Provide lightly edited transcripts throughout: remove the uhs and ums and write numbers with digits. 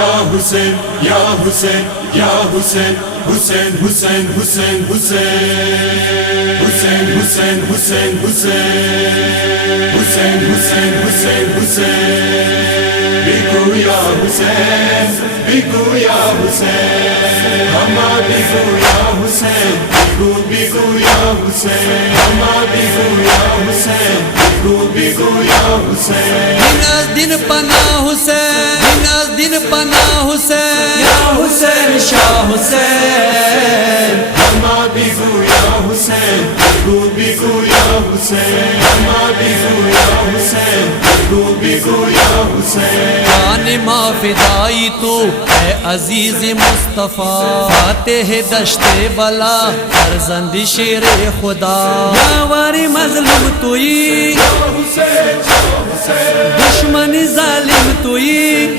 یا حسین یا حسین یا حسین حسین حسین حسین حسین حسین حسین حسین حسین حسین حسین حسین بگو یا حسین بگو یا حسین ہما بگو یا حسین بگو بگو یا حسین ہما بگو یا حسین بگو بگو یا حسین دن از دن پناہ حسین دن از دن پناہ حسین یا حسین شاہ حسین ہما بگو یا حسین بگو بگو یا حسین ہما بگو یا حسین بگو بگو یا حسین جان ما فدائی تو اے عزیز مصطفیٰ فاتح دشت بلا فرزند شیر خدا یاواری مظلوم توئی دشمن ظالم توئی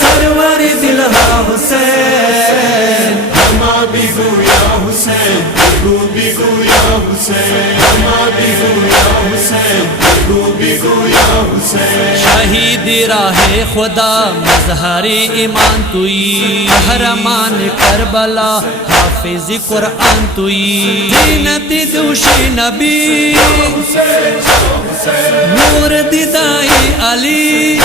سرور دلہا حسین ہما بگو یا حسین بگو بگو یا حسین ہما بگو یا حسین بگو بگو یا حسین شہید راہ خدا مظہر ایمان توئی قہرمان کربلا حافظ قرآن توئی زینت دوش نبی نور دیدائی علی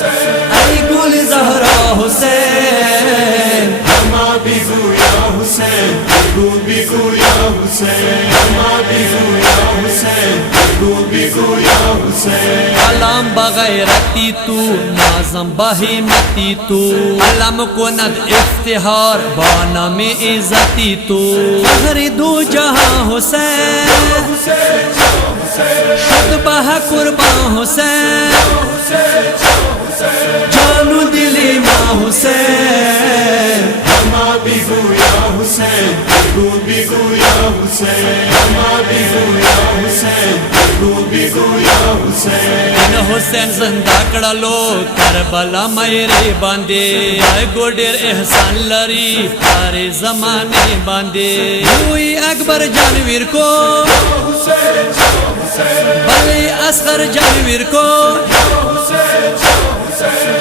ای گل زہرا حسین ہما بگو یا حسین بگو بگو یا حسین ہما بگو یا حسین بگو بگو یا حسین علم بغیرتی تو نازم بہیمتی تو علم کند افتخار بانم عزتی تو فخر دو جہاں حسین شد بہ قربان حسین جانو دلی ماں حسین ہما بگو یا حسین بگو بگو یا حسین ہما بگو یا حسین بگو بگو یا حسین ان حسین زندہ کڑلو کربلا میرے باندے اے گوڑیر احسان لری سارے زمانے باندے ہوئی اکبر جانویر کو بلے اصغر جانویر کو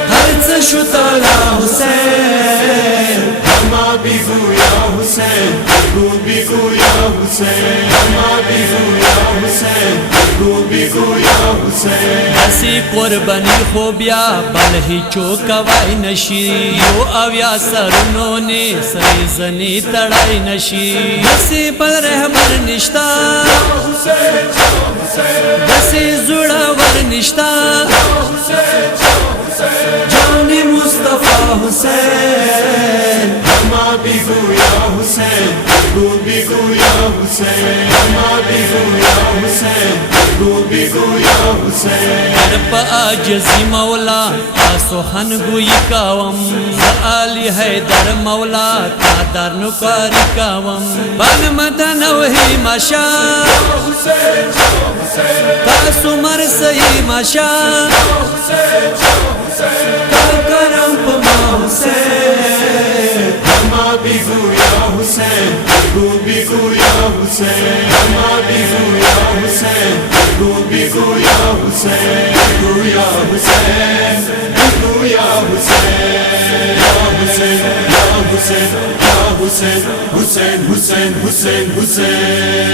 ہرچ شتالا حسین ہما بگو یا حسین بگو بگو یا حسین ہما بگو یا حسین بگو بگو یا حسین اسی قربانی خوبیا بل ہی چوکوائی نشی یو اویا سرنو نے سریزنی تڑائی نشی اسی بل رہبر نشتا اسی زڑا ور نشتا جان مصطفیٰ حسین ہما بگو یا حسین بگو بگو یا حسین ہما بگو یا حسین بگو بگو یا حسین پا آجزی مولا سوہن گوئی کاوم آلی حیدر مولا قادر نکاری کاوم بان مدن وحی مشا تاسو مرسی مشا کرم پما حسین ہما بگو یا حسین بگو بگو یا حسین ہما بگو یا حسین بگو بگو یا حسین بگو یا حسین بگو یا حسین یا حسین یا حسین یا حسین حسین حسین حسین حسین